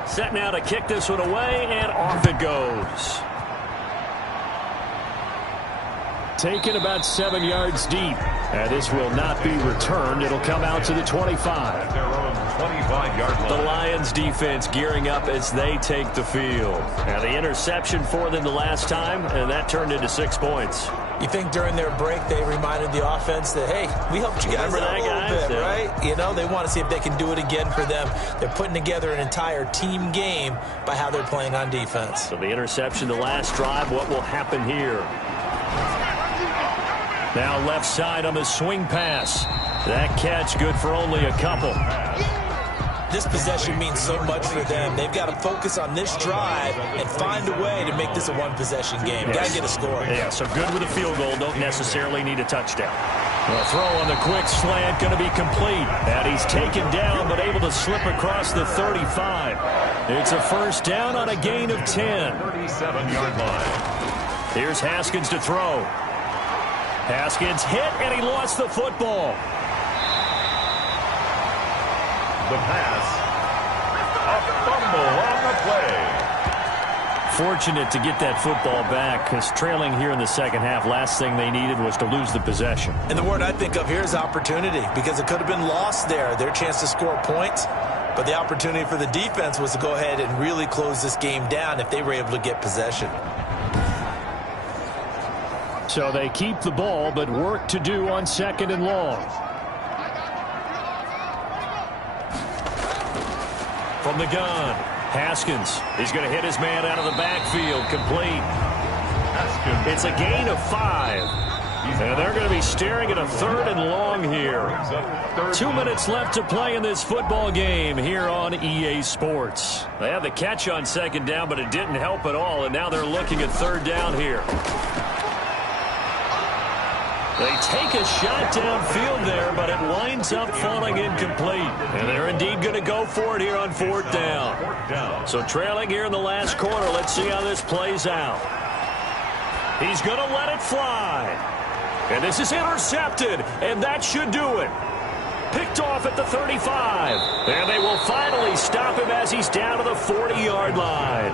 Set now to kick this one away, and off it goes. Taken about 7 yards deep. And this will not be returned. It'll come out to the 25. Their own 25-yard line. The Lions defense gearing up as they take the field. Now the interception for them the last time, and that turned into 6 points. You think during their break they reminded the offense that, hey, we helped you guys out a little bit, right? You know, they want to see if they can do it again for them. They're putting together an entire team game by how they're playing on defense. So the interception the last drive, what will happen here? Now left side on the swing pass. That catch good for only a couple. This possession means so much for them. They've got to focus on this drive and find a way to make this a one-possession game. Yes. Got to get a score. Yeah, so good with a field goal. Don't necessarily need a touchdown. The throw on the quick slant going to be complete. And he's taken down but able to slip across the 35. It's a first down on a gain of 10. 37-yard line. Here's Haskins to throw. Haskins hit, and he lost the football. The pass. A fumble on the play. Fortunate to get that football back, because trailing here in the second half, last thing they needed was to lose the possession. And the word I think of here is opportunity, because it could have been lost there, their chance to score points. But the opportunity for the defense was to go ahead and really close this game down if they were able to get possession. So they keep the ball, but work to do on second and long. From the gun, Haskins. He's going to hit his man out of the backfield. Complete. Haskins. It's a gain of 5. And they're going to be staring at a third and long here. 2 minutes left to play in this football game here on EA Sports. They had the catch on second down, but it didn't help at all, and now they're looking at third down here. They take a shot downfield there, but it winds up falling incomplete. And they're indeed going to go for it here on 4th down. So trailing here in the last quarter, let's see how this plays out. He's going to let it fly. And this is intercepted, and that should do it. Picked off at the 35. And they will finally stop him as he's down to the 40-yard line.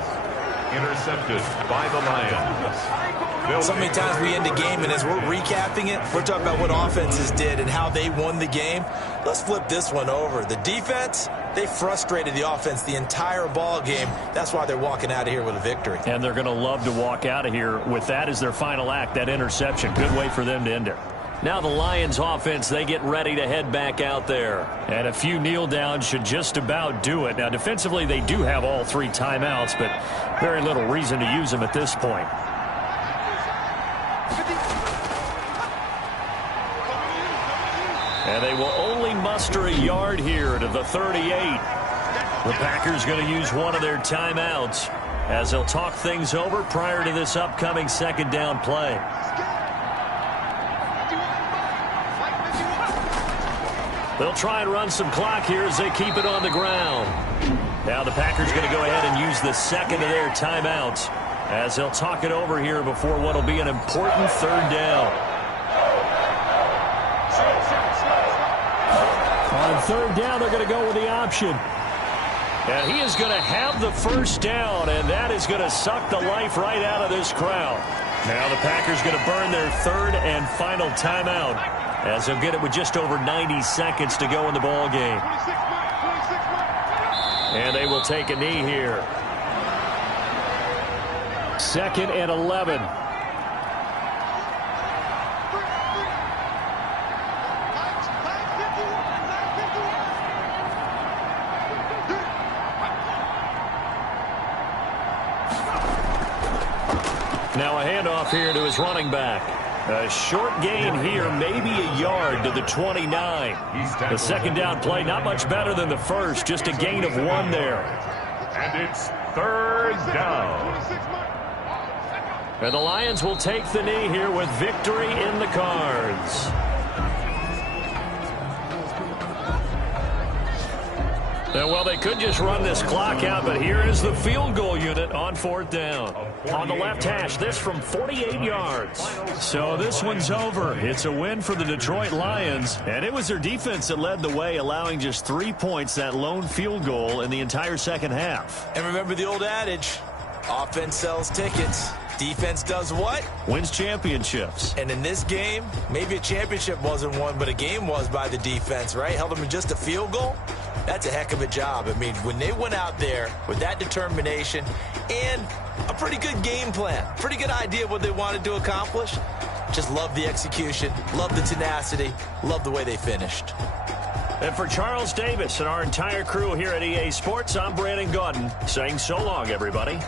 Intercepted by the Lions. So many times we end a game, and as we're recapping it, we're talking about what offenses did and how they won the game. Let's flip this one over. The defense, they frustrated the offense the entire ball game. That's why they're walking out of here with a victory. And they're going to love to walk out of here with that as their final act, that interception. Good way for them to end it. Now the Lions offense, they get ready to head back out there. And a few kneel downs should just about do it. Now defensively, they do have all 3 timeouts, but very little reason to use them at this point. And they will only muster a yard here to the 38. The Packers going to use one of their timeouts as they'll talk things over prior to this upcoming 2nd down play. They'll try and run some clock here as they keep it on the ground. Now the Packers going to go ahead and use the 2nd of their timeouts as they'll talk it over here before what will be an important 3rd down. On 3rd down, they're going to go with the option. And he is going to have the 1st down, and that is going to suck the life right out of this crowd. Now the Packers going to burn their 3rd and final timeout as they'll get it with just over 90 seconds to go in the ball game. And they will take a knee here. 2nd and 11. Now a handoff here to his running back. A short gain here, maybe a yard to the 29. The 2nd down play, not much better than the first, just a gain of 1 there. And it's 3rd down. And the Lions will take the knee here with victory in the cards. And, well, they could just run this clock out, but here is the field goal unit on 4th down. On the left hash, this from 48 yards. So this one's over. It's a win for the Detroit Lions, and it was their defense that led the way, allowing just 3 points, that lone field goal in the entire 2nd half. And remember the old adage, offense sells tickets. Defense does what? Wins championships. And in this game, maybe a championship wasn't won, but a game was by the defense, right? Held them in just a field goal. That's a heck of a job. I mean, when they went out there with that determination and a pretty good game plan, pretty good idea of what they wanted to accomplish, just love the execution, love the tenacity, love the way they finished. And for Charles Davis and our entire crew here at EA Sports, I'm Brandon Gaudin saying so long, everybody.